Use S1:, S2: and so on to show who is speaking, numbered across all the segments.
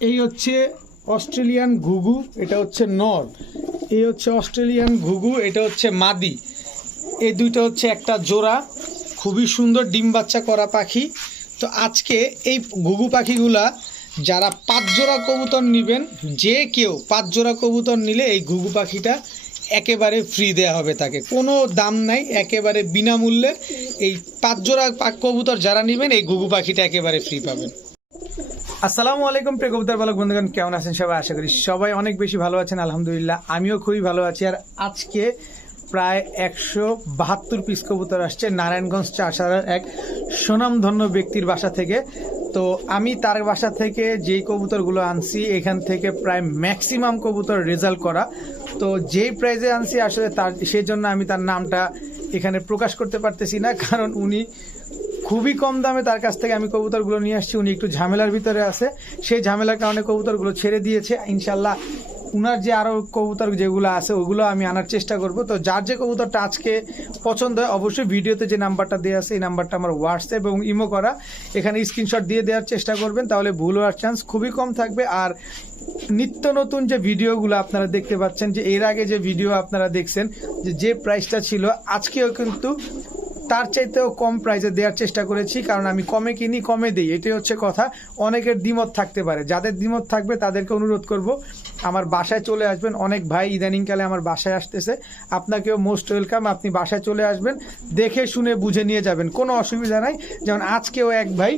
S1: এই হচ্ছে অস্ট্রেলিয়ান ঘুঘু, এটা হচ্ছে নর। এই হচ্ছে অস্ট্রেলিয়ান ঘুঘু, এটা হচ্ছে মাদি। এই দুইটা হচ্ছে একটা জোড়া, খুবই সুন্দর ডিম বাচ্চা করা পাখি। তো আজকে এই ঘুঘু পাখিগুলা যারা পাঁচ জোড়া কবুতর নেবেন, যে কেউ পাঁচ জোড়া কবুতর নিলে এই ঘুঘু পাখিটা একেবারে ফ্রি দেওয়া হবে তাকে। কোনো দাম নাই, একেবারে বিনামূল্যে এই পাঁচ জোড়া কবুতর যারা নেবেন, এই ঘুঘু পাখিটা একেবারে ফ্রি পাবেন। আসসালামু আলাইকুম প্রিয় কবুতর বালক বন্ধুগণ, কেমন আছেন সবাই? আশা করি সবাই অনেক বেশি ভালো আছেন, আলহামদুলিল্লাহ। আমিও খুবই ভালো আছি। আর আজকে প্রায় একশো বাহাত্তর পিস কবুতর আসছে নারায়ণগঞ্জ চাষার এক সুনামধন্য ব্যক্তির বাসা থেকে। তো আমি তার বাসা থেকে যেই কবুতরগুলো আনছি, এখান থেকে প্রায় ম্যাক্সিমাম কবুতর রেজাল্ট করা। তো যেই প্রাইজে আনছি, আসলে তার সেই জন্য আমি তার নামটা এখানে প্রকাশ করতে পারতেছি না, কারণ উনি খুবই কম দামে তার কাছ থেকে আমি কবুতরগুলো নিয়ে আসছি। উনি একটু ঝামেলার ভিতরে আছে। সেই ঝামেলার কারণে কবুতরগুলো ছেড়ে দিয়েছে। ইনশাল্লাহ উনার যে আরও কবুতর যেগুলো আছে, ওগুলো আমি আনার চেষ্টা করব। তো যার যে কবুতরটা আজকে পছন্দ হয়, অবশ্যই ভিডিওতে যে নাম্বারটা দেওয়া আছে, এই নাম্বারটা আমার হোয়াটসঅ্যাপ এবং ইমো করা। এখানে স্ক্রিনশট দিয়ে দেওয়ার চেষ্টা করবেন, তাহলে ভুল হওয়ার চান্স খুবই কম থাকবে। আর নিত্য নতুন যে ভিডিওগুলো আপনারা দেখতে পাচ্ছেন, যে এর আগে যে ভিডিও আপনারা দেখছেন, যে যে প্রাইসটা ছিল, আজকেও কিন্তু তার চাইতেও কম প্রাইসে দেওয়ার চেষ্টা করেছি, কারণ আমি কমে কিনি, কমে দিই। এটাই হচ্ছে কথা। অনেকের দ্বিমত থাকতে পারে। যাদের দ্বিমত থাকবে, তাদেরকে অনুরোধ করব আমার বাসায় চলে আসবেন। অনেক ভাই ইদানিংকালে আমার বাসায় আসতেছে। আপনাকেও মোস্ট ওয়েলকাম। আপনি বাসায় চলে আসবেন। দেখে শুনে বুঝে নিয়ে যাবেন। কোনো অসুবিধা নাই। যেমন আজকেও এক ভাই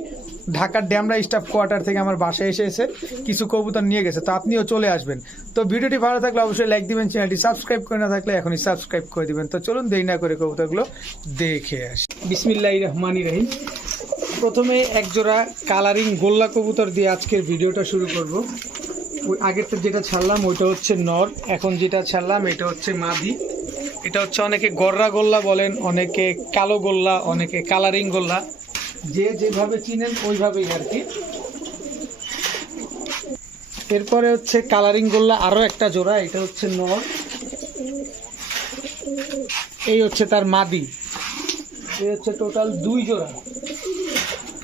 S1: ঢাকার ড্যামরা স্টাফ কোয়ার্টার থেকে আমার বাসায় এসে এসে কিছু কবুতর নিয়ে গেছে। তো আপনিও চলে আসবেন। তো ভিডিওটি ভালো থাকলে অবশ্যই লাইক দিবেন। চ্যানেলটি সাবস্ক্রাইব করে না থাকলে এখনই সাবস্ক্রাইব করে দিবেন। তো চলুন দেরি না করে কবুতরগুলো দেখে আসি। বিসমিল্লাহ রহমানি রহিম। প্রথমে একজোড়া কালারিং গোল্লা কবুতর দিয়ে আজকের ভিডিওটা শুরু করব। ওই আগেরটা যেটা ছাড়লাম, ওইটা হচ্ছে নর। এখন যেটা ছাড়লাম, এটা হচ্ছে মাদি। এটা হচ্ছে অনেকে গররা গোল্লা বলেন, অনেকে কালো গোল্লা, অনেকে কালারিং গোল্লা। যে যেভাবে চিনেন, ওইভাবেই আর কি। এরপরে হচ্ছে কালারিং গোল্লা আরও একটা জোড়া, এটা হচ্ছে নর। এই হচ্ছে তার মাদি। এই হচ্ছে টোটাল দুই জোড়া।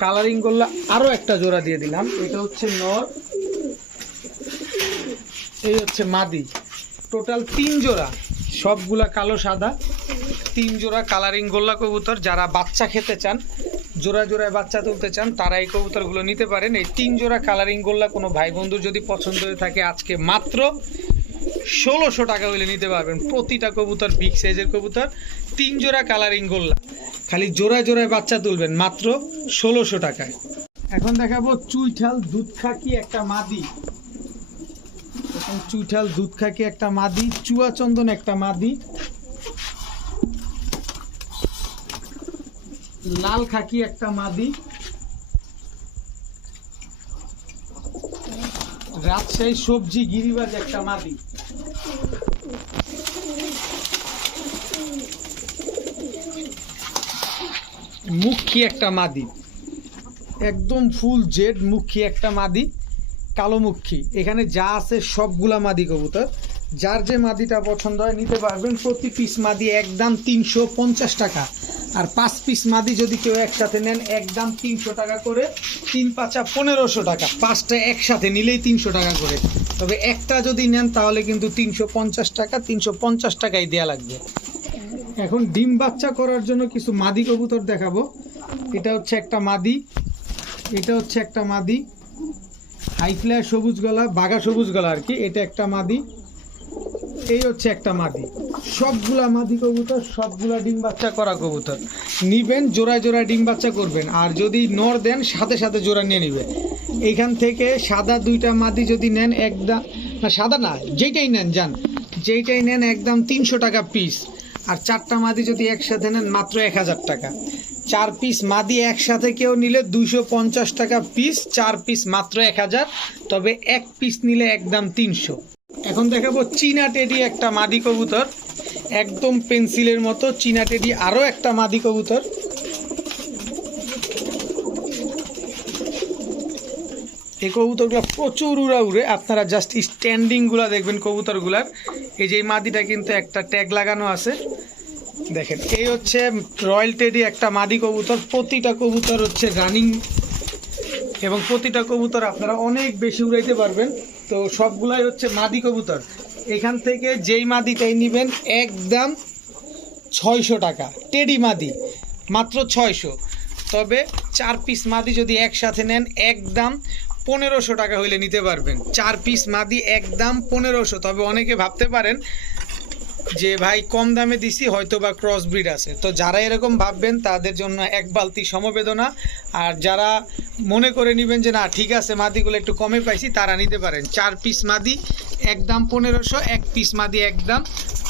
S1: কালারিং গোল্লা আরও একটা জোড়া দিয়ে দিলাম, এটা হচ্ছে নর। এই হচ্ছে মাদি। টোটাল তিন জোড়া। সবগুলা কালো, সাদা। তিন জোড়া কালারিং গোল্লা কবুতর। যারা বাচ্চা খেতে চান, জোড়া জোড়ায় বাচ্চা তুলতে চান, তারা এই কবুতরগুলো নিতে পারেন। এই তিন জোড়া কালারিং গোল্লা কোনো ভাই বন্ধুর যদি পছন্দ হয়ে থাকে, আজকে মাত্র ষোলোশো টাকা হলে নিতে পারবেন। প্রতিটা কবুতর বিগ সাইজের কবুতর, তিন জোড়া কালারিং গোল্লা। খালি জোড়ায় জোড়ায় বাচ্চা তুলবেন, মাত্র ষোলোশো টাকায়। এখন দেখাবো চুইঠাল দুধ খাকি একটা মাদি। চুইঠাল দুধ খাকি একটা মাদি, চুয়া চন্দন একটা মাদি। লাল খাকি একটা মাদি। রাজশাহী সবজি গিরিবাজ একটা মাদি। মুখী একটা মাদি। একদম ফুল জেড মুখী একটা মাদি। কালো মুখী এখানে যা আছে সবগুলা মাদি কবুতর। যার যে মাদিটা পছন্দ হয় নিতে পারবেন। প্রতি পিস মাদি একদম তিনশো পঞ্চাশ টাকা। আর পাঁচ পিস মাদি যদি কেউ একসাথে নেন, একদম তিনশো টাকা করে। তিন পাঁচা পনেরোশো টাকা। পাঁচটা একসাথে নিলেই তিনশো টাকা করে। তবে একটা যদি নেন, তাহলে কিন্তু তিনশো পঞ্চাশ টাকা, তিনশো পঞ্চাশ টাকাই দেওয়া লাগবে। এখন ডিম বাচ্চা করার জন্য কিছু মাদি কবুতর দেখাবো। এটা হচ্ছে একটা মাদি। এটা হচ্ছে একটা মাদি। হাই ফ্লায়ার সবুজ গলা, বাঘা সবুজ গলা আর কি, এটা একটা মাদি, এই হচ্ছে একটা মাদি। সবগুলা মাদি কবুতর, সবগুলা ডিম বাচ্চা করা কবুতর। নিবেন, জোড়ায় জোড়ায় ডিম বাচ্চা করবেন, আর যদি নর দেন, সাথে সাথে জোড়া নিয়ে নিবে। এইখান থেকে সাদা দুইটা মাদি যদি নেন একদম না, সাদা না, যেইটাই নেন, যান। যেইটাই নেন, একদম তিনশো টাকা পিস আর চারটা মাদি যদি একসাথে নেন, মাত্র এক হাজার টাকা। চার পিস মাদি একসাথে কেউ নিলে দুইশো পঞ্চাশ টাকা পিস চার পিস মাত্র এক হাজার। তবে এক পিস নিলে একদম তিনশো। এখন দেখাবো চীনা টেডি একটা মাদি কবুতর। একদম পেন্সিলের মতো চীনা টেডি আরও একটা মাদি কবুতর। এই কবুতরগুলো প্রচুর উড়া উড়ে। আপনারা জাস্ট স্ট্যান্ডিংগুলো দেখবেন কবুতরগুলার। এই যে মাদিটা কিন্তু একটা ট্যাগ লাগানো আছে। দেখেন, এই হচ্ছে রয়্যাল টেডি একটা মাদি কবুতর, প্রতিটা কবুতর হচ্ছে রানিং, এবং প্রতিটা কবুতর আপনারা অনেক বেশি উড়াইতে পারবেন। তো সবগুলাই হচ্ছে মাদি কবুতর। এখান থেকে যেই মাদিটাই নেবেন, একদম ছয়শো টাকা, টেডি মাদি, মাত্র ছয়শো। তবে চার পিস মাদি যদি একসাথে নেন, একদম পনেরোশো টাকা হইলে নিতে পারবেন। চার পিস মাদি একদম পনেরোশো, তবে অনেকে ভাবতে পারেন যে ভাই কম দামে দিছি হয়তো বা ক্রস ব্রিড আছে। তো যারা এরকম ভাববেন, তাদের জন্য এক বালতি সমবেদনা। আর যারা মনে করে নেবেন যে, না, ঠিক আছে, মাদিগুলো একটু কমে পাইছি, তারা নিতে পারেন। চার পিস মাদি একদম পনেরোশো, এক পিস মাদি একদম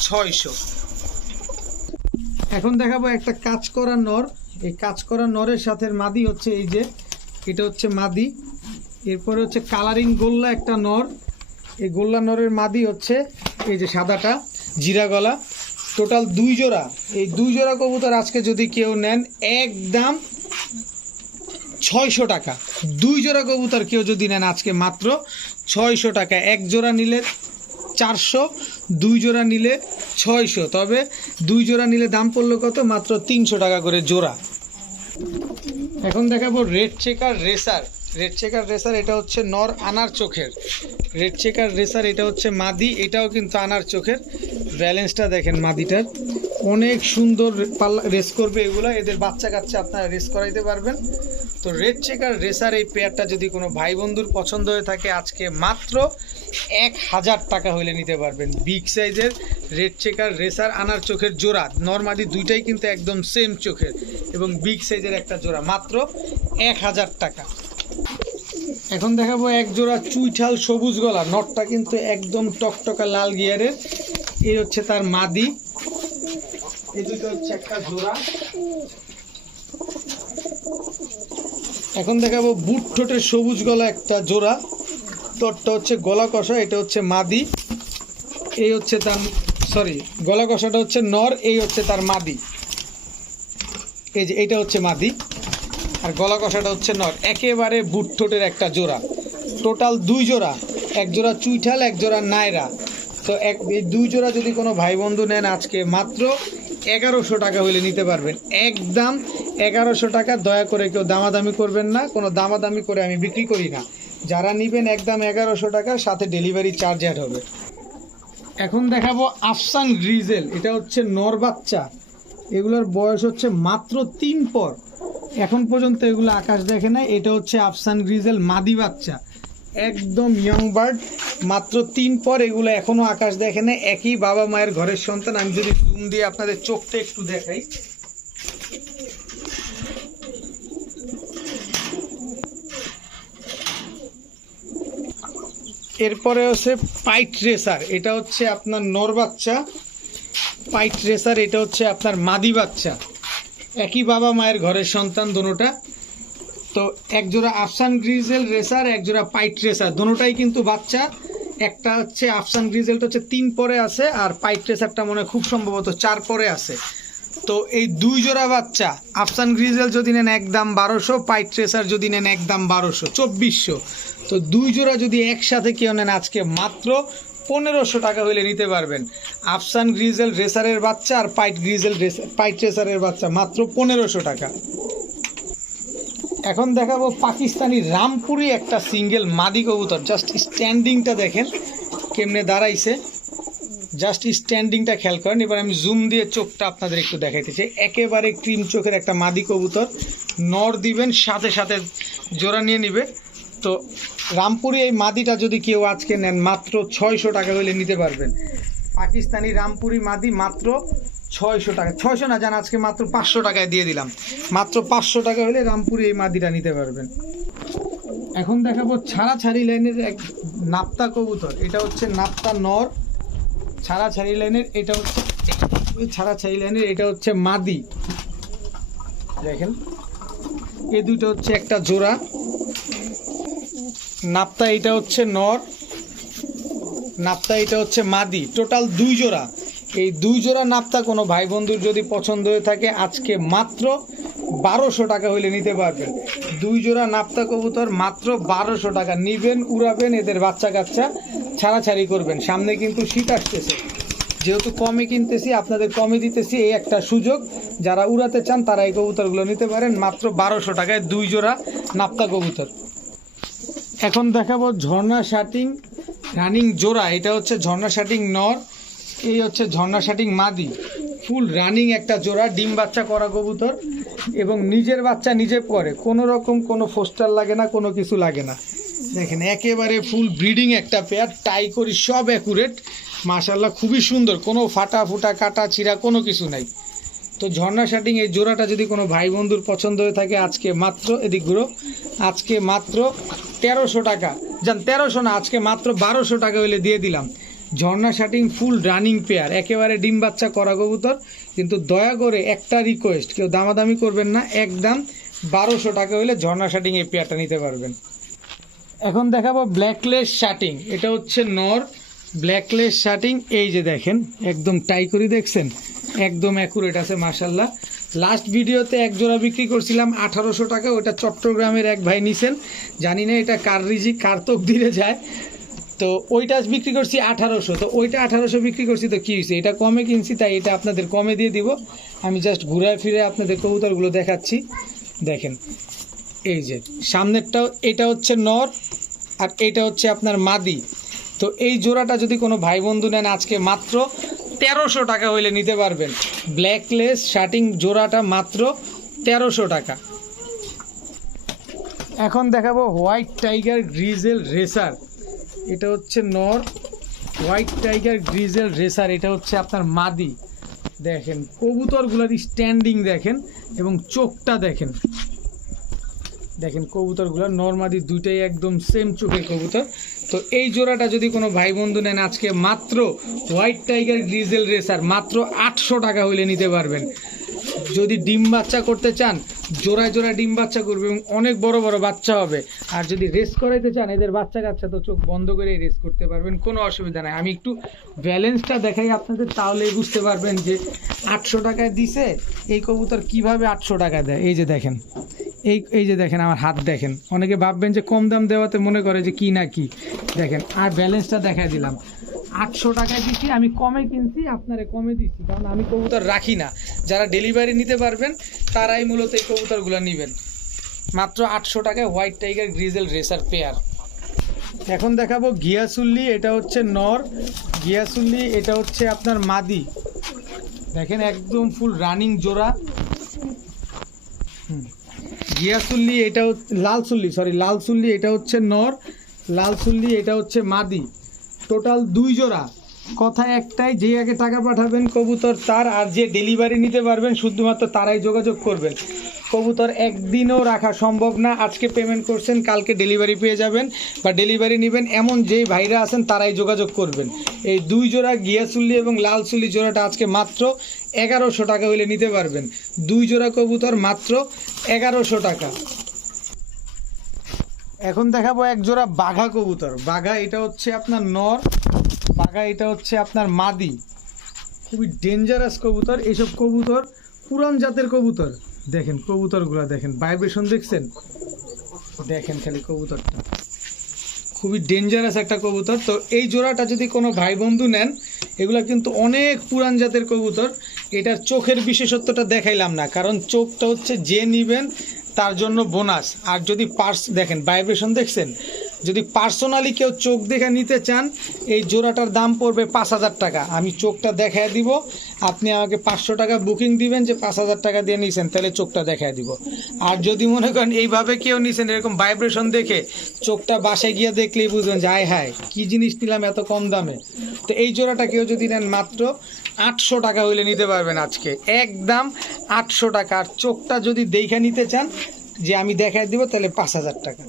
S1: ছয়শো। এখন দেখাবো একটা কাজ করা নর। এই কাজ করা নরের সাথে মাদি হচ্ছে এই যে, এটা হচ্ছে মাদি। এরপরে হচ্ছে কালারিং গোল্লা একটা নর। এই গোল্লা নরের মাদি হচ্ছে এই যে সাদাটা। জিরা গলা টোটাল দুই জোড়া। এই দুই জোড়া কবুতর আজকে যদি কেউ নেন, একদম ছয়শো টাকা। দুই জোড়া কবুতর কেউ যদি নেন আজকে মাত্র ছয়শো টাকা। এক জোড়া নিলে চারশো, দুই জোড়া নিলে ছয়শো। তবে দুই জোড়া নিলে দাম পড়ল কত? মাত্র তিনশো টাকা করে জোড়া। এখন দেখাবো red checker racer. Red checker racer এটা হচ্ছে নর আনার চোখের। রেড চেকার রেসার এটা হচ্ছে মাদি, এটাও কিন্তু আনার চোখের। ব্যালেন্সটা দেখেন মাদিটার। অনেক সুন্দর পাল্লা রেস করবে এগুলো, এদের বাচ্চা কাচ্চা আপনারা রেস করাইতে পারবেন। তো রেড চেকার রেসার এই পেয়ারটা যদি কোনো ভাই বন্ধুর পছন্দ হয়ে থাকে, আজকে মাত্র এক হাজার টাকা হইলে নিতে পারবেন। বিগ সাইজের রেড চেকার রেসার আনার চোখের জোড়া। নর্মালি দুইটাই কিন্তু একদম সেম চোখের এবং বিগ সাইজের একটা জোড়া। মাত্র এক হাজার টাকা। এখন দেখাবো এক জোড়া চুইঠাল সবুজ গলা। নটটা কিন্তু একদম টকটকা লাল গিয়ারের। এই হচ্ছে তার মাদি। এই দুটো হচ্ছে একটা জোড়া। এখন দেখাবো বুট ঠোঁটের সবুজ গলা একটা জোড়া। তোরটা হচ্ছে গলা কষা, এটা হচ্ছে মাদি। এই হচ্ছে তার সরি গলা কষাটা হচ্ছে নর, এই হচ্ছে তার মাদি। এই যে এটা হচ্ছে মাদি। আর গলা কষাটা হচ্ছে নর। একেবারে বুট ঠোঁটের একটা জোড়া। টোটাল দুই জোড়া। এক জোড়া চুইঠাল, এক জোড়া নায়রা। তো এক এই দুই জোড়া যদি কোনো ভাই বন্ধু নেন আজকে, মাত্র এগারোশো টাকা হইলে নিতে পারবেন। একদম এগারোশো টাকা, দয়া করে কেউ দামাদামি করবেন না। কোনো দামাদামি করে আমি বিক্রি করি না। যারা নিবেন একদম এগারোশো টাকা, সাথে ডেলিভারি চার্জ অ্যাড হবে। এখন দেখাবো আফসান গ্রিজেল। এটা হচ্ছে নর বাচ্চা। এগুলোর বয়স হচ্ছে মাত্র তিন পর। এখন পর্যন্ত এগুলো আকাশ দেখে নাই। এটা হচ্ছে আফসান গ্রিজেল মাদি বাচ্চা। একদম ইয়ং বার্ড মাত্র তিন পর এগুলো এখনও আকাশ দেখে নাই। একই বাবা মায়ের ঘরের সন্তান। আমি যদি জুম দিয়ে আপনাদের চোখটা একটু দেখাই। এরপরে হচ্ছে পাইট রেসার এটা হচ্ছে আপনার নর বাচ্চা। পাইট রেসার এটা হচ্ছে আপনার মাদি বাচ্চা। একই বাবা মায়ের ঘরের সন্তান দোনোটা তো একজোড়া আফসান গ্রিজেল রেসার, একজোড়া পাইট রেসার। দোনোটাই কিন্তু বাচ্চা। একটা হচ্ছে আফসান গ্রিজেলটা হচ্ছে তিন পরে আছে, আর পাইট রেসারটা মনে খুব সম্ভবত চার পরে আছে। তো এই দুই জোড়া বাচ্চা, আফসান গ্রিজেল যদি নেন একদম বারোশো, পাইট রেসার যদি নেন একদম বারোশো, চব্বিশশো। তো দুই জোড়া যদি একসাথে কেউ নেন আজকে মাত্র পনেরোশো টাকা হইলে নিতে পারবেন। আফসান গ্রিজেল রেসারের বাচ্চা আর পাইট গ্রিজেল পাইট রেসারের বাচ্চা, মাত্র পনেরোশো টাকা। এখন দেখাবো পাকিস্তানি রামপুরি একটা সিঙ্গেল মাদি কবুতর। জাস্ট স্ট্যান্ডিংটা দেখেন কেমনে দাঁড়াইছে। জাস্ট স্ট্যান্ডিংটা খেয়াল করেন। এবার আমি জুম দিয়ে চোখটা আপনাদের একটু দেখাইতেছি একেবারে ক্রিম চোখের একটা মাদি কবুতর। নর দিবেন, সাথে সাথে জোড়া নিয়ে নিবে। তো রামপুরি এই মাদিটা যদি কেউ আজকে নেন, মাত্র ছয়শো টাকা হলে নিতে পারবেন। পাকিস্তানি রামপুরি মাদি মাত্র ছয়শো টাকা। ছয়শো না, জান, আজকে মাত্র পাঁচশো টাকায় দিয়ে দিলাম। মাত্র পাঁচশো টাকা হলে রামপুরি এই মাদিটা নিতে পারবেন। এখন দেখাবো ছাড়া ছাড়ি লাইনের এক নাপ্তা কবুতর। এটা হচ্ছে নাপ্তা নর। ছাড়া ছাড়ি লাইনের, এটা হচ্ছে ছাড়া ছাড়ি লাইনের, এটা হচ্ছে মাদি। দেখেন, এ দুটো হচ্ছে একটা জোড়া। নাপ্তা এটা হচ্ছে নর, নাপ্তা এটা হচ্ছে মাদি। টোটাল দুই জোড়া। এই দুই জোড়া নাপ্তা কোনো ভাই বন্ধুর যদি পছন্দ হয়ে থাকে, আজকে মাত্র বারোশো টাকা হইলে নিতে পারবেন। দুই জোড়া নাপ্তা কবুতর মাত্র বারোশো টাকা। নিবেন, উড়াবেন, এদের বাচ্চা কাচ্চা ছাড়াছাড়ি করবেন। সামনে কিন্তু শীত আসতেছে। যেহেতু কমে কিনতেছি, আপনাদের কমে দিতেছি, এই একটা সুযোগ। যারা উড়াতে চান, তারা এই কবুতরগুলো নিতে পারেন। মাত্র বারোশো টাকায় দুই জোড়া নাপ্তা কবুতর। এখন দেখাবো ঝর্ণা শাটিং রানিং জোড়া। এটা হচ্ছে ঝর্ণা শাটিং নর, এই হচ্ছে ঝর্ণা শাটিং মাদি। ফুল রানিং একটা জোড়া, ডিম বাচ্চা করা কবুতর এবং নিজের বাচ্চা নিজে করে কোনো রকম কোনো ফোস্টার লাগে না, কোনো কিছু লাগে না। দেখেন, একেবারে ফুল ব্রিডিং একটা পেয়ার টাই করি সব অ্যাকুরেট। মাশাল্লাহ খুবই সুন্দর। কোনো ফাটা ফুটা, কাটা চিরা কোনো কিছু নাই। তো ঝর্ণা শার্টিং এই জোড়াটা যদি কোনো ভাই বন্ধুর পছন্দ হয়ে থাকে, আজকে মাত্র, এদিক ঘুরো, আজকে মাত্র তেরোশো টাকা। যান তেরোশো না, আজকে মাত্র বারোশো টাকা হলে দিয়ে দিলাম। ঝর্ণা শার্টিং ফুল রানিং পেয়ার, একেবারে ডিম বাচ্চা করা কবুতর, কিন্তু দয়া করে একটা রিকোয়েস্ট কেউ দামাদামি করবেন না, একদম বারোশো টাকা হলে ঝর্ণা শার্টিং এই পেয়ারটা নিতে পারবেন। এখন দেখাবো ব্ল্যাকলেস শার্টিং এটা হচ্ছে নর। ব্ল্যাকলেস শার্টিং এই যে দেখেন, একদম টাই করে দেখছেন। একদম অ্যাকুরেট আছে মার্শাল্লাহ লাস্ট ভিডিওতে এক জোড়া বিক্রি করছিলাম আঠারোশো টাকা, ওটা চট্টগ্রামের এক ভাই নিছেন। জানি না এটা কার রিজি কার তোপ দিয়ে যায়। তো ওইটা বিক্রি করছি আঠারোশো। তো ওইটা আঠারোশো বিক্রি করছি, তো কী হয়েছে এটা কমে কিনছি, তাই এটা আপনাদের কমে দিয়ে দিব। আমি জাস্ট ঘুরায় ফিরে আপনাদের কবুতরগুলো দেখাচ্ছি। দেখেন, এই যে, সামনেরটাও, এটা হচ্ছে নর, আর এটা হচ্ছে আপনার মাদি। তো এই জোড়াটা যদি কোনো ভাই বন্ধু নেন আজকে মাত্র তেরোশো টাকা হইলে নিতে পারবেন। ব্ল্যাকলেস শার্টিং জোড়াটা মাত্র তেরোশো টাকা। এখন দেখাবো হোয়াইট টাইগার গ্রিজেল রেসার এটা হচ্ছে নর। হোয়াইট টাইগার গ্রিজেল রেসার এটা হচ্ছে আপনার মাদি। দেখেন, কবুতরগুলোর স্ট্যান্ডিং দেখেন এবং চোখটা দেখেন। দেখেন, কবুতরগুলো নর্মাদি দুইটাই একদম সেম চোখের কবুতর। তো এই জোড়াটা যদি কোনো ভাই বন্ধু নেন, আজকে মাত্র হোয়াইট টাইগার গ্রিজেল রেসার মাত্র আটশো টাকা হইলে নিতে পারবেন। যদি ডিম বাচ্চা করতে চান, জোড়ায় জোড়ায় ডিম বাচ্চা করবে এবং অনেক বড় বড় বাচ্চা হবে। আর যদি রেস করাইতে চান, এদের বাচ্চা কাচ্চা তো চোখ বন্ধ করে রেস করতে পারবেন, কোনো অসুবিধা নাই। আমি একটু ব্যালেন্সটা দেখাই আপনাদের, তাহলেই বুঝতে পারবেন যে আটশো টাকায় দিছে, এই কবুতর কীভাবে আটশো টাকা দেয়? এই যে দেখেন, এই এই যে দেখেন, আমার হাত দেখেন। অনেকে ভাববেন যে কম দাম দেওয়াতে মনে করে যে কি না কি। দেখেন, আর ব্যালেন্সটা দেখাই দিলাম। আটশো টাকায় দিচ্ছি, আমি কমে কিনছি, আপনারে কমে দিচ্ছি, কারণ আমি কবুতর রাখি না। যারা ডেলিভারি নিতে পারবেন, তারাই মূলত এই কবুতরগুলো নেবেন। মাত্র আটশো টাকায় white tiger grizzle racer pair এখন দেখাবো গিয়াসুল্লি, এটা হচ্ছে নর। গিয়াসুল্লি, এটা হচ্ছে আপনার মাদি। দেখেন, একদম ফুল রানিং জোড়া। গিয়াসুল্লি, এটা হচ্ছে লাল সুল্লি সরি লাল সুল্লি এটা হচ্ছে নর। লাল সুল্লি এটা হচ্ছে মাদি। টোটাল দুই জোড়া। কথা একটাই, যে আগে টাকা পাঠাবেন কবুতর, তার আর যে ডেলিভারি নিতে পারবেন, শুধুমাত্র তারাই যোগাযোগ করবেন। কবুতর একদিনও রাখা সম্ভব না। আজকে পেমেন্ট করছেন, কালকে ডেলিভারি পেয়ে যাবেন বা ডেলিভারি নেবেন। এমন যেই ভাইরা আছেন, তারাই যোগাযোগ করবেন। এই দুই জোড়া গিয়াসুল্লি এবং লাল সুল্লি জোড়াটা আজকে মাত্র এগারোশো টাকা হইলে নিতে পারবেন। দুই জোড়া কবুতর মাত্র এগারোশো টাকা। এখন দেখাবো এক জোড়া বাঘা কবুতর। বাঘা এটা হচ্ছে আপনার নর, বাঘা এটা হচ্ছে আপনার মাদি। খুবই ডেঞ্জারাস কবুতর এইসব কবুতর পুরান জাতের কবুতর। দেখেন কবুতরগুলো, দেখেন ভাইব্রেশন দেখছেন? দেখেন খালি কবুতরটা। খুবই ডেঞ্জারাস একটা কবুতর। তো এই জোড়াটা যদি কোনো ভাই বন্ধু নেন, এগুলো কিন্তু অনেক পুরান জাতের কবুতর। এটার চোখের বিশেষত্বটা দেখাইলাম না, কারণ চোখটা হচ্ছে যে নিবেন তার জন্য বোনাস আর যদি পার্স দেখেন ভাইব্রেশন দেখছেন? যদি পার্সোনালি কেউ চোখ দেখে নিতে চান, এই জোড়াটার দাম পড়বে পাঁচ হাজার টাকা। আমি চোখটা দেখায় দিব। আপনি আমাকে পাঁচশো টাকা বুকিং দিবেন যে পাঁচ হাজার টাকা দিয়ে নিয়েছেন তাহলে চোখটা দেখায় দিব। আর যদি মনে করেন এইভাবে কেউ নিছেন, এরকম ভাইব্রেশন দেখে চোখটা বাসায় গিয়ে দেখলেই বুঝবেন যে, আয় হায়, কী জিনিস নিলাম এত কম দামে? তো এই জোড়াটা কেউ যদি নেন মাত্র আটশো টাকা হইলে নিতে পারবেন আজকে। একদম আটশো টাকা। আর চোখটা যদি দেখে নিতে চান, যে আমি দেখায় দিব, তাহলে পাঁচ হাজার টাকা।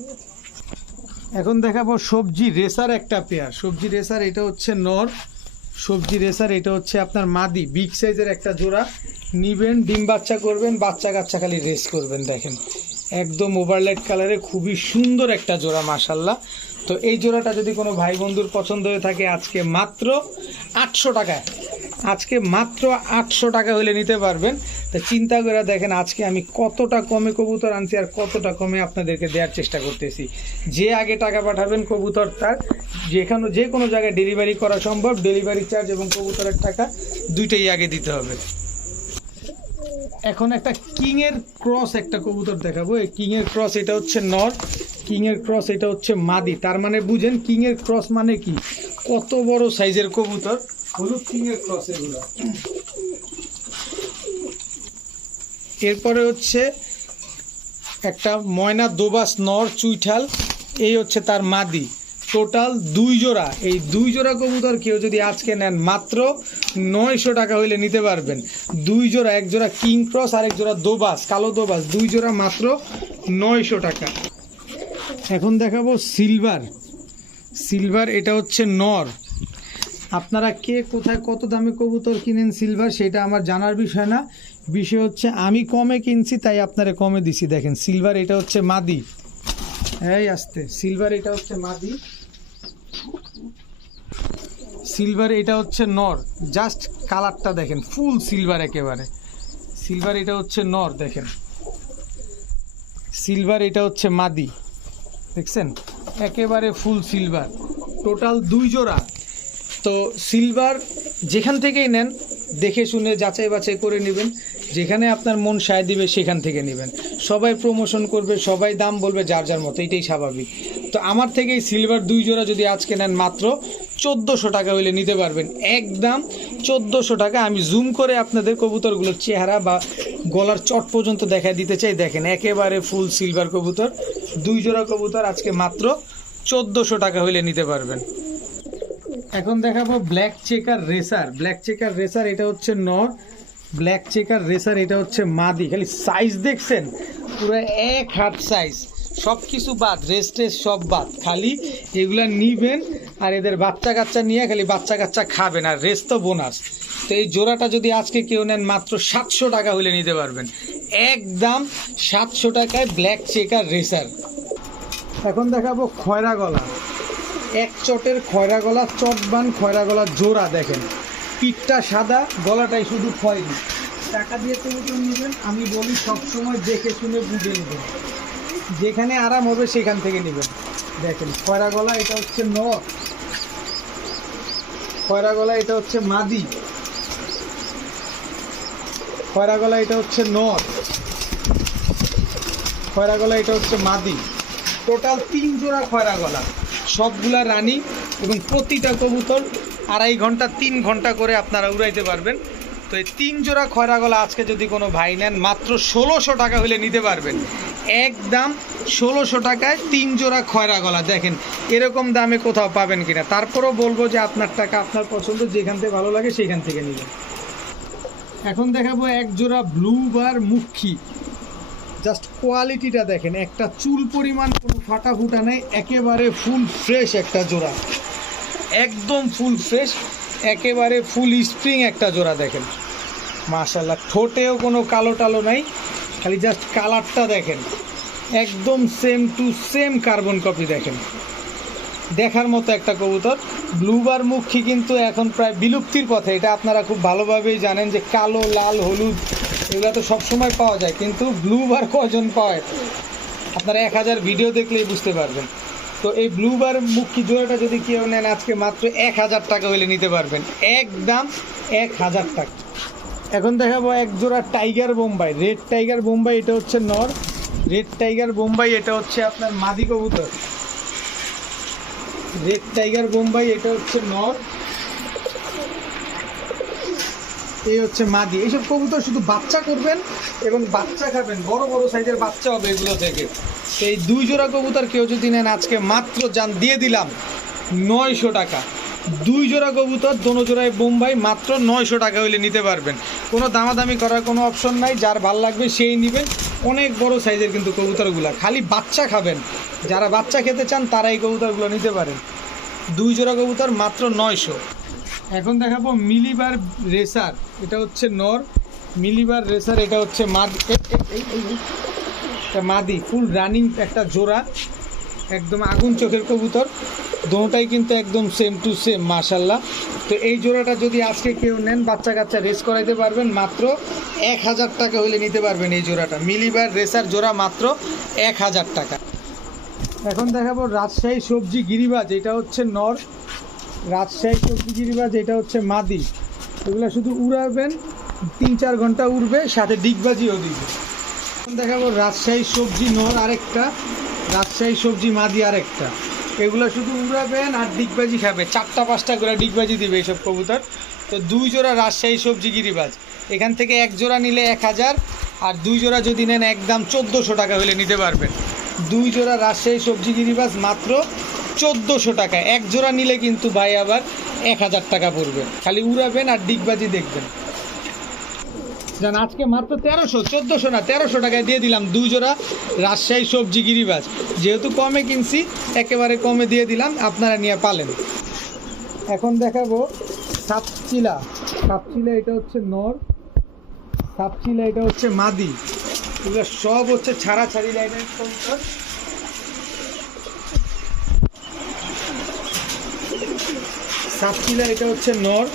S1: এখন দেখাবো সবজি রেসার একটা পেয়ার। সবজি রেসার, এটা হচ্ছে নর। সবজি রেসার, এটা হচ্ছে আপনার মাদি। বিগ সাইজের একটা জোড়া। নিবেন, ডিম বাচ্চা করবেন, বাচ্চা কাচ্চা খালি রেস করবেন, দেখেন। একদম ওভারলাইট কালারে খুবই সুন্দর একটা জোড়া মাশাল্লাহ তো এই জোড়াটা যদি কোনো ভাই বন্ধুর পছন্দ হয়ে থাকে, আজকে মাত্র আটশো টাকায় আজকে মাত্র আটশো টাকা হলে নিতে পারবেন। তা চিন্তা করে দেখেন, আজকে আমি কতটা কমে কবুতর আনছি আর কতটা কমে আপনাদেরকে দেওয়ার চেষ্টা করতেছি। যে আগে টাকা পাঠাবেন কবুতর তার, যেখানে যে কোনো জায়গায় ডেলিভারি করা সম্ভব। ডেলিভারি চার্জ এবং কবুতরের টাকা দুইটাই আগে দিতে হবে। এখন একটা কিংয়ের ক্রস একটা কবুতর দেখাবো। এই কিংয়ের ক্রস এটা হচ্ছে নর। কিং এর ক্রস এটা হচ্ছে মাদি। তার মানে বুঝেন কিং এর ক্রস মানে কি? কত বড় সাইজের কবুতর? হলুদ কিং এর ক্রস এগুলো। এরপরে হচ্ছে একটা ময়না দোবাস নর চুইঠাল এই হচ্ছে তার মাদি। টোটাল দুই জোড়া। এই দুই জোড়া কবুতর কেউ যদি আজকে নেন মাত্র নয়শো টাকা হইলে নিতে পারবেন। দুই জোড়া এক জোড়া কিং ক্রস আর এক জোড়া দোবাস কালো দোবাস। দুই জোড়া মাত্র নয়শো টাকা। এখন দেখাবো সিলভার সিলভার এটা হচ্ছে নর। আপনারা কে কোথায় কত দামে কবুতর কিনেন সিলভার সেটা আমার জানার বিষয় না। বিষয় হচ্ছে আমি কমে কিনছি, তাই আপনারা কমে দিছি। দেখেন সিলভার এটা হচ্ছে মাদি। এই আসতে সিলভার এটা হচ্ছে মাদি। সিলভার এটা হচ্ছে নর। জাস্ট কালারটা দেখেন ফুল সিলভার একেবারে। সিলভার এটা হচ্ছে নর, দেখেন। সিলভার এটা হচ্ছে মাদি। দেখছেন? একেবারে ফুল সিলভার টোটাল দুই জোড়া। তো সিলভার যেখান থেকেই নেন, দেখে শুনে যাচাই বাছাই করে নেবেন। যেখানে আপনার মন সায় দিবে, সেখান থেকে নেবেন। সবাই প্রমোশন করবে, সবাই দাম বলবে যার যার মতো, এটাই স্বাভাবিক। তো আমার থেকে এই সিলভার দুই জোড়া যদি আজকে নেন মাত্র চোদ্দোশো টাকা হইলে নিতে পারবেন। একদম চোদ্দোশো টাকা। আমি জুম করে আপনাদের কবুতরগুলোর চেহারা বা গলার চট পর্যন্ত দেখা দিতে চাই। দেখেন, একেবারে ফুল সিলভার কবুতর। দুই জোড়া কবুতর আজকে মাত্র চোদ্দোশো টাকা হইলে নিতে পারবেন। এখন দেখাবো black checker racer black checker racer এটা হচ্ছে নর। ব্ল্যাক চেকার রেসার এটা হচ্ছে মাদি। খালি সাইজ দেখছেন? পুরো এক হাত সাইজ সব কিছু বাদ রেস্ট টেস্ট সব বাদ। খালি এগুলা নিবেন আর এদের বাচ্চা কাচ্চা নিয়ে খালি বাচ্চা কাচ্চা খাবেন, আর রেস্ট তো বোনাস তো এই জোড়াটা যদি আজকে কেউ নেন, মাত্র সাতশো টাকা হলে নিতে পারবেন। একদম সাতশো টাকায় ব্ল্যাক চেকার রেসার এখন দেখাবো খয়রা গলা। এক চটের খয়রা গলা, চটবান খয়রা গলা জোড়া, দেখেন। পিঠটা সাদা, গলাটাই শুধু খয়রি। টাকা দিয়ে কবুতর নেবেন, আমি বলি সবসময় দেখে শুনে বুঝে নেবেন। যেখানে আরাম হবে সেখান থেকে নেবেন। দেখেন, খয়রা গলা এটা হচ্ছে নর। খয়রা গলা এটা হচ্ছে মাদি। খয়রা গলা এটা হচ্ছে নর। খয়রা গলা এটা হচ্ছে মাদি। টোটাল তিন জোড়া খয়রা গলা। সবগুলা রানী এবং প্রতিটা কবুতর আড়াই ঘণ্টা, তিন ঘণ্টা করে আপনারা উড়াইতে পারবেন। তো এই তিন জোড়া খয়রা গলা আজকে যদি কোনো ভাই নেন, মাত্র ষোলোশো টাকা হলে নিতে পারবেন। একদম ষোলোশো টাকায় তিন জোড়া খয়রা গলা। দেখেন, এরকম দামে কোথাও পাবেন কিনা। তারপরও বলব যে আপনার টাকা, আপনার পছন্দ, যেখান থেকে ভালো লাগে সেখান থেকে নেবেন। এখন দেখাবো এক জোড়া ব্লু বার মুখী। জাস্ট কোয়ালিটিটা দেখেন, একটা চুল পরিমাণ, কোনো ফাটা ফুটা নেই, একেবারে ফুল ফ্রেশ একটা জোড়া। একদম ফুল ফ্রেশ, একেবারে ফুল স্প্রিং একটা জোড়া দেখেন। মাশাল্লাহ ঠোঁটেও কোনো কালো টালো নাই। খালি জাস্ট কালারটা দেখেন। একদম same to same carbon copy দেখেন। দেখার মতো একটা কবুতর। ব্লুবার মুখী কিন্তু এখন প্রায় বিলুপ্তির পথে। এটা আপনারা খুব ভালোভাবেই জানেন যে কালো, লাল, হলুদ, এগুলো তো সবসময় পাওয়া যায়। কিন্তু ব্লুবার কজন পায়? আপনারা এক হাজার ভিডিও দেখলেই বুঝতে পারবেন। তো এই ব্লুবার মুখী জোড়াটা যদি কেউ নেন, আজকে মাত্র এক হাজার টাকা হলে নিতে পারবেন। একদম এক হাজার টাকা। এখন দেখাবো এক জোড়া tiger Bombay, red tiger Bombay, এটা হচ্ছে নর, রেড টাইগার বোম্বাই, এটা হচ্ছে আপনার মাদি কবুতর। রেড টাইগার বোম্বাই, এটা হচ্ছে নর, এই হচ্ছে মাদি। এইসব কবুতর শুধু বাচ্চা করবেন এবং বাচ্চা খাবেন, বড় বড় সাইজের বাচ্চা হবে এগুলো থেকে। এই দুই জোড়া কবুতর কেউ যদি নেন, আজকে মাত্র যান দিয়ে দিলাম নয়শো টাকা। দুই জোড়া কবুতর, দোনো জোড়ায় বোম্বাই, মাত্র নয়শো টাকা হইলে নিতে পারবেন। কোনো দামাদামি করার কোনো অপশন নাই, যার ভালো লাগবে সেই নেবেন। অনেক বড় সাইজের কিন্তু কবুতরগুলো, খালি বাচ্চা খাবেন। যারা বাচ্চা খেতে চান, তারা এই কবুতরগুলো নিতে পারেন। দুই জোড়া কবুতর, মাত্র নয়শো। এখন দেখাবো মিলিবার রেসার, এটা হচ্ছে নর। মিলিবার রেসার, এটা হচ্ছে মাদি মাদি ফুল রানিং একটা জোড়া। একদম আগুন চোখের কবুতর। দোনোটাই কিন্তু একদম সেম টু সেম মাশাল্লাহ তো এই জোড়াটা যদি আজকে কেউ নেন বাচ্চা কাচ্চা রেস করাইতে পারবেন, মাত্র এক হাজার টাকা হলে নিতে পারবেন এই জোড়াটা। মিলিবার রেসার জোড়া মাত্র এক হাজার টাকা। এখন দেখাবো রাজশাহী সবজি গিরিবাজ, এটা হচ্ছে নর। রাজশাহী সবজি গিরিবাজ, এটা হচ্ছে মাদি। এগুলো শুধু উড়াবেন তিন চার ঘণ্টা উড়বে, সাথে ডিগবাজিও দিবে। এখন দেখাবো রাজশাহী সবজি নর আরেকটা। রাজশাহী সবজি মাদি আর একটা এগুলো শুধু উড়াবেন আর ডিগবাজি খাবে। চারটা, পাঁচটা করে ডিগবাজি দিবে এইসব কবুতর। তো দুই জোড়া রাজশাহী সবজি গিরিবাজ। এখান থেকে এক জোড়া নিলে এক হাজার, আর দুই জোড়া যদি নেন একদম চোদ্দোশো টাকা হলে নিতে পারবেন। দুই জোড়া রাজশাহী সবজি গিরিবাজ মাত্র চোদ্দোশো টাকা। এক জোড়া নিলে কিন্তু ভাই আবার এক হাজার টাকা পড়বে। খালি উড়াবেন আর ডিগবাজি দেখবেন। জান, আজকে মাত্র তেরোশো, চোদ্দোশো না, তেরোশো টাকায় দিয়ে দিলাম দুই জোড়া রাজশাহী সবজি গিরিবাজ। যেহেতু কমে কিনছি, একেবারে কমে দিয়ে দিলাম, আপনারা নিয়ে পালেন। এখন দেখাবো সাপচিলা। সাপচিলা এটা হচ্ছে নর, সাপচিলা এটা হচ্ছে মাদি। এগুলো সব হচ্ছে ছাড়া ছাড়ি লাইনের কবুতর সাপচিলা এটা হচ্ছে নর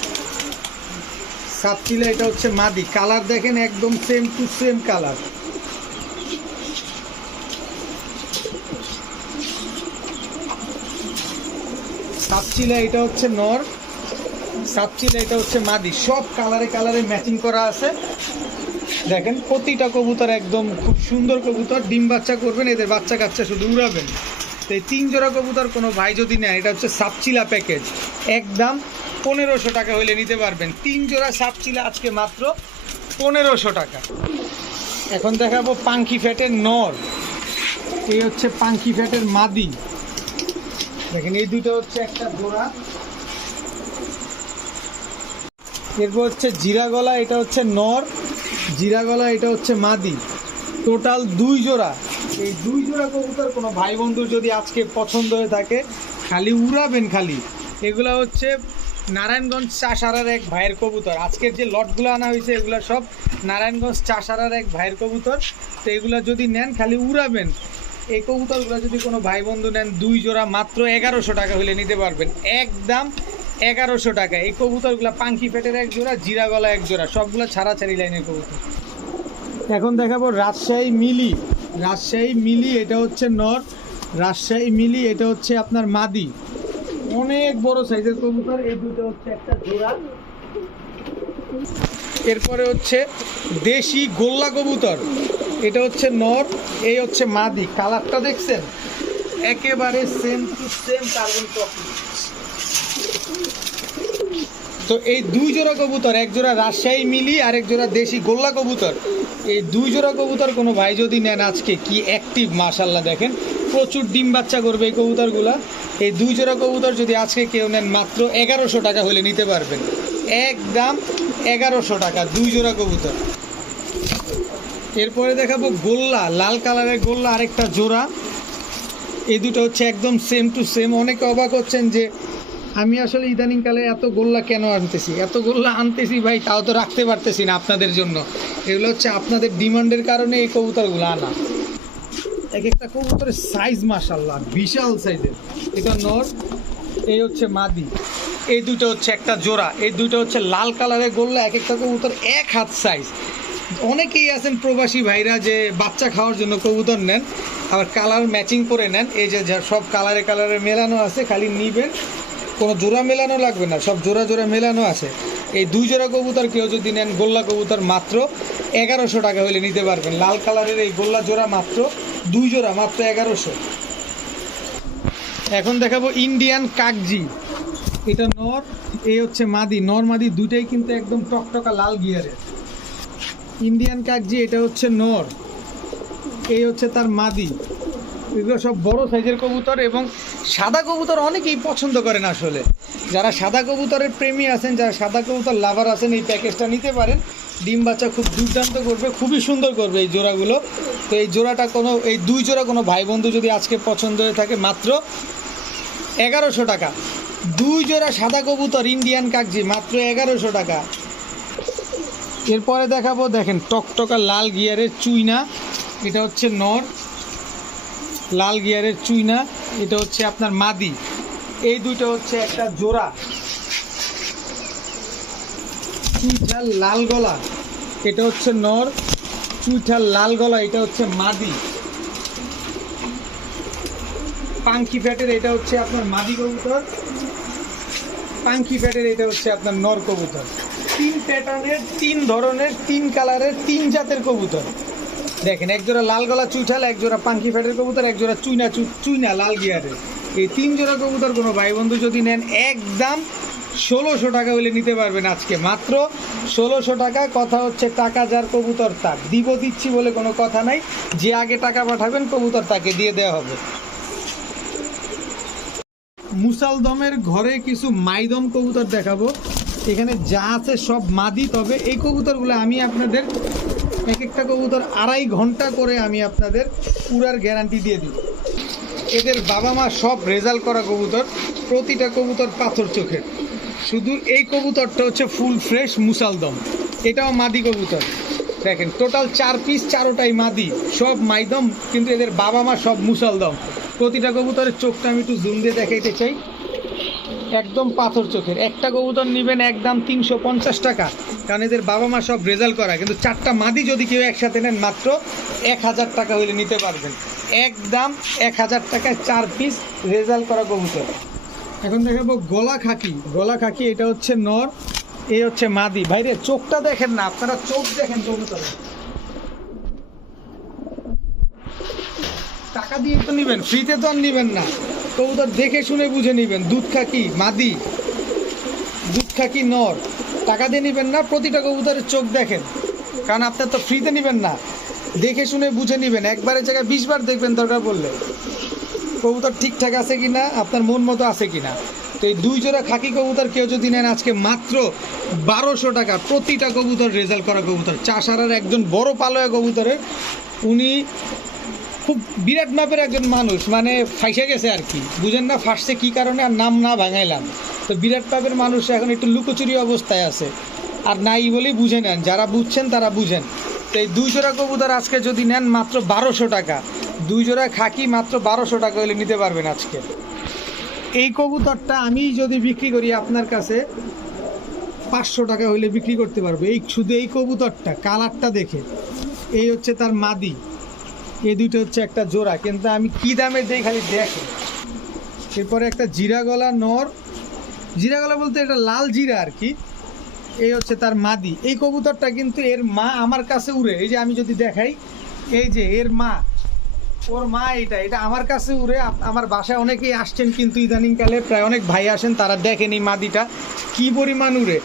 S1: সাপচিলা এটা হচ্ছে মাদি। কালার দেখেন, একদম সেম টু সেম কালার। সাপচিলা এটা হচ্ছে নর। সাপচিলা এটা হচ্ছে মাদি। সব কালারে কালারে ম্যাচিং করা আছে। দেখেন, প্রতিটা কবুতর একদম খুব সুন্দর কবুতর। ডিম বাচ্চা করবেন, এদের বাচ্চা কাচ্চা শুধু উড়াবেন। তো এই তিন জোড়া কবুতর কোনো ভাই যদি নেয়, এটা হচ্ছে সাপচিলা প্যাকেজ একদম পনেরোশো টাকা হলে নিতে পারবেন। তিন জোড়া সাপচিলা আজকে মাত্র পনেরোশো টাকা। এখন দেখাবো পাঙ্কি ফ্যাটের নর। এই হচ্ছে পাঙ্কি ফ্যাটের মাদি। দেখেন, এই দুটো হচ্ছে একটা জোড়া। এরপর হচ্ছে জিরা গলা, এটা হচ্ছে নর। জিরা গলা, এটা হচ্ছে মাদি। টোটাল দুই জোড়া। এই দুই জোড়া কবুতর কোনো ভাই বন্ধুর যদি আজকে পছন্দ হয়ে থাকে, খালি উড়াবেন খালি। এগুলা হচ্ছে নারায়ণগঞ্জ চাষারার এক ভাইয়ের কবুতর। আজকের যে লটগুলো আনা হয়েছে, এগুলো সব নারায়ণগঞ্জ চাষারার এক ভাইয়ের কবুতর। তো এগুলো যদি নেন, খালি উড়াবেন, এই কবুতরগুলো যদি কোনো ভাই বন্ধু নেন, দুই জোড়া মাত্র এগারোশো টাকা হলে নিতে পারবেন। একদম এগারোশো টাকা। এই কবুতরগুলো পাঙ্কি পেটের এক জোড়া, জিরা গলা এক জোড়া, সবগুলো ছাড়া ছাড়ি লাইনের কবুতর। এখন দেখাবো রাজশাহী মিলি। রাজশাহী মিলি, এটা হচ্ছে নর। রাজশাহী মিলি, এটা হচ্ছে আপনার মাদি। অনেক বড় সাইজের কবুতর। এই দুটো হচ্ছে একটা জোড়া এরপরে হচ্ছে দেশি গোল্লা কবুতর। এটা হচ্ছে নর, এই হচ্ছে মাদি। কালারটা দেখছেন? একেবারে same to same carbon copy তো এই দুই জোড়া কবুতর, এক জোড়া রাজশাহী মিলি আর এক জোড়া দেশি গোল্লা কবুতর। এই দুই জোড়া কবুতর কোনো ভাই যদি নেন আজকে, কি অ্যাক্টিভ মাশাল্লাহ দেখেন। প্রচুর ডিম বাচ্চা করবে এই কবুতরগুলা। এই দুই জোড়া কবুতর যদি আজকে কেউ নেন মাত্র এগারোশো টাকা হলে নিতে পারবেন। একদম এগারোশো টাকা, দুই জোড়া কবুতর। এরপরে দেখাবো গোল্লা, লাল কালারের গোল্লা, আরেকটা জোড়া। এই দুটো হচ্ছে একদম সেম টু সেম অনেকে অবাক হচ্ছেন যে আমি আসলে ইদানিংকালে এত গোল্লা কেন আনতেছি? এত গোল্লা আনতেছি ভাই, তাও তো রাখতে পারতেছি না আপনাদের জন্য। এগুলো হচ্ছে আপনাদের ডিমান্ডের কারণে এই কবুতরগুলো আনা। এক একটা কবুতরের সাইজ মাসাল্লাহ বিশাল সাইজের এটা নর, এই হচ্ছে মাদি, এই দুটো হচ্ছে একটা জোড়া, এই দুটো হচ্ছে লাল কালারে গোল্লা এক একটা কবুতর এক হাত সাইজ অনেকেই আছেন প্রবাসী ভাইরা যে বাচ্চা খাওয়ার জন্য কবুতর নেন, আবার কালার ম্যাচিং করে নেন, এই যা সব কালারে কালারে মেলানো আছে, খালি নিবেন। কোনো জোড়া মেলানো লাগবে না, সব জোড়া জোড়া মেলানো আছে। এই দুই জোড়া কবুতর কেউ যদি নেন, গোল্লা কবুতর মাত্র এগারোশো টাকা হলে নিতে পারবেন। লাল কালারের এই গোল্লা জোড়া মাত্র দুই জোড়া, মাত্র এগারোশো। এখন দেখাবো ইন্ডিয়ান কাকজি। এটা নর, এই হচ্ছে মাদি। নর, মাদি দুটাই কিন্তু একদম টকটকা লাল গিয়ারের ইন্ডিয়ান কাকজি, এটা হচ্ছে নর। এই হচ্ছে তার মাদি। এগুলো সব বড় সাইজের কবুতর এবং সাদা কবুতর অনেকেই পছন্দ করেন আসলে। যারা সাদা কবুতরের প্রেমী আছেন, যারা সাদা কবুতর লাভার আছেন, এই প্যাকেজটা নিতে পারেন। ডিম বাচ্চা খুব দুর্দান্ত করবে, খুবই সুন্দর করবে এই জোড়াগুলো। তো এই জোড়াটা কোনো, এই দুই জোড়া কোনো ভাই বন্ধু যদি আজকে পছন্দ হয়ে থাকে, মাত্র এগারোশো টাকা। দুই জোড়া সাদা কবুতর, ইন্ডিয়ান কাকজি, মাত্র এগারোশো টাকা। এরপরে দেখাবো, দেখেন টকটকা লাল গিয়ারের চুইনা। এটা হচ্ছে নর। লাল গিয়ারের চুইনা, এটা হচ্ছে আপনার মাদি। এই দুইটা হচ্ছে একটা জোড়া। চুইঠাল লাল গলা। এটা হচ্ছে নর চুইঠাল লাল গলা, এটা হচ্ছে মাদি। পাঙ্কি ফ্যাটের এটা হচ্ছে আপনার মাদি কবুতর। পাঙ্কি ফ্যাটের এটা হচ্ছে আপনার নর কবুতর। তিন প্যাটার্নের তিন ধরনের, তিন কালারের তিন জাতের কবুতর। দেখেন, এক জোড়া লাল গলা চুইঠাল এক জোড়া পাঙ্কি ফ্যাটের কবুতর, এক জোড়া চুইনা চুইনা লাল গিয়ারের এই তিন জোড়া কবুতর কোনো ভাই বন্ধু যদি নেন, একদম ষোলোশো টাকা হলে নিতে পারবেন আজকে। মাত্র ষোলোশো টাকা, কথা হচ্ছে টাকা যার কবুতর তার দিব, দিচ্ছি বলে কোনো কথা নাই। যে আগে টাকা পাঠাবেন কবুতর তাকে দিয়ে দেওয়া হবে। মুসালদমের ঘরে কিছু মাইদম কবুতর দেখাবো। এখানে যা আছে সব মাদি, তবে এই কবুতরগুলো আমি আপনাদের এক একটা কবুতর আড়াই ঘণ্টা করে আমি আপনাদের পুরার গ্যারান্টি দিয়ে দিব। এদের বাবা মা সব রেজাল্ট করা কবুতর, প্রতিটা কবুতর পাথর চোখের। শুধু এই কবুতরটা হচ্ছে ফুল ফ্রেশ মুসালদম। এটাও মাদি কবুতর। দেখেন টোটাল চার পিস চারোটাই মাদি, সব মাইদম, কিন্তু এদের বাবা মা সব মুসালদম। প্রতিটা কবুতরের চোখটা আমি একটু জুম দিয়ে দেখাইতে চাই। একদম পাথর চোখের। একটা কবুতর নেবেন একদম তিনশো পঞ্চাশ টাকা। কারণ এদের বাবা মা সব রেজাল্ট করা। কিন্তু চারটা মাদি যদি কেউ একসাথে নেন, মাত্র এক হাজার টাকা হলে নিতে পারবেন। একদম এক হাজার টাকায় চার পিস রেজাল্ট করা কবুতর। এখন দেখাবো গলা খাকি। গলা খাকি, এটা হচ্ছে নর এই হচ্ছে মাদি। ভাইরে, চোখটা দেখেন না, আপনারা চোখ দেখেন কবুতরের। টাকা দিয়ে তো নিবেন, ফ্রিতে তো আর নিবেন না। কবুতর দেখে শুনে বুঝে নিবেন, দুধ খাকি মাদি। দুধ খাকি নর? টাকা দিয়ে নিবেন না, প্রতিটা কবুতরের চোখ দেখেন। কারণ আপনার তো ফ্রিতে নিবেন না। দেখে শুনে বুঝে নিবেন, একবারের জায়গায় বিশ বার দেখবেন দরকার পড়লে। কবুতর ঠিকঠাক আছে কি না আপনার মন মতো আছে কি না তো এই দুই জোড়া খাকি কবুতর কেউ যদি নেন আজকে মাত্র বারোশো টাকা, প্রতিটা কবুতর রেজাল্ট করা কবুতর। চাষারার একজন বড় পালয়া কবুতরের, উনি খুব বিরাট মাপের একজন মানুষ মানে ফাইসে গেছে আর কি। বুঝেন না ফার্স্টে কি কারণে আর নাম না ভাঙাইলাম। তো বিরাট মাপের মানুষ এখন একটু লুকোচুরি অবস্থায় আছে। আর নাই বলেই বুঝে নেন, যারা বুঝছেন তারা বুঝেন। তো এই দুই জোড়া কবুতর আজকে যদি নেন মাত্র বারোশো টাকা। দুই জোড়া খাকি মাত্র বারোশো টাকা হলে নিতে পারবেন আজকে। এই কবুতরটা আমি যদি বিক্রি করি আপনার কাছে, পাঁচশো টাকা হইলে বিক্রি করতে পারব। এই শুধু এই কবুতরটা, কালারটা দেখে। এই হচ্ছে তার মাদি। এই দুটো হচ্ছে একটা জোড়া, কিন্তু আমি কি দামে দেই খালি দেখে। এরপরে একটা জিরা গলা নর। জিরা গলা বলতে এটা লাল জিরা আর কি। এই হচ্ছে তার মাদি। এই কবুতরটা কিন্তু এর মা আমার কাছে উড়ে। এই যে আমি যদি দেখাই, এই যে এর মা, ওর মা এটা এটা আমার কাছে উড়ে। আমার বাসায় অনেকেই আসছেন কিন্তু ইদানিংকালে, প্রায় অনেক ভাই আসেন, তারা দেখেন এই মাদিটা কি পরিমাণ উড়ে।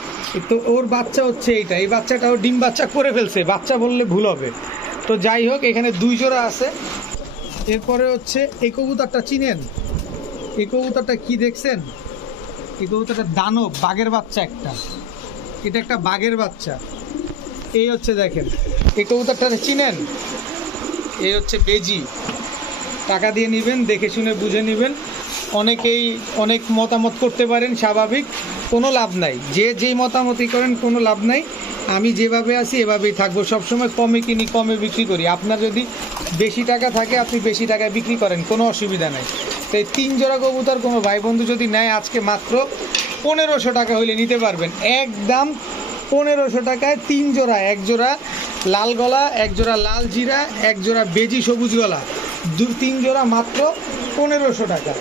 S1: তো ওর বাচ্চা হচ্ছে এইটা। এই বাচ্চাটা বাচ্চাটাও ডিম বাচ্চা করে ফেলছে, বাচ্চা বললে ভুল হবে। তো যাই হোক, এখানে দুই জোড়া আছে। এরপরে হচ্ছে এই কবুতরটা চিনেন? এই কবুতরটা কি দেখছেন? এই কবুতরটা দানব, বাঘের বাচ্চা একটা। এটা একটা বাঘের বাচ্চা। এই হচ্ছে দেখেন, এই কবুতরটা চিনেন? এই হচ্ছে বেজি। টাকা দিয়ে নেবেন, দেখে শুনে বুঝে নেবেন। অনেকেই অনেক মতামত করতে পারেন, স্বাভাবিক। কোনো লাভ নাই। যে যেই মতামতই করেন, কোনো লাভ নাই। আমি যেভাবে আছি, এভাবেই থাকব। সবসময় কমে কিনি, কমে বিক্রি করি। আপনার যদি বেশি টাকা থাকে, আপনি বেশি টাকায় বিক্রি করেন। কোনো অসুবিধা নাই। তাই তিন জোড়া কবুতর কোনো ভাই বন্ধু যদি নেয় আজকে মাত্র পনেরোশো টাকা হইলে নিতে পারবেন। একদম পনেরোশো টাকায় তিন জোড়া। এক জোড়া লাল গলা, এক জোড়া লাল জিরা, এক জোড়া বেজি সবুজ গলা। দু তিন জোড়া মাত্র পনেরোশো টাকা।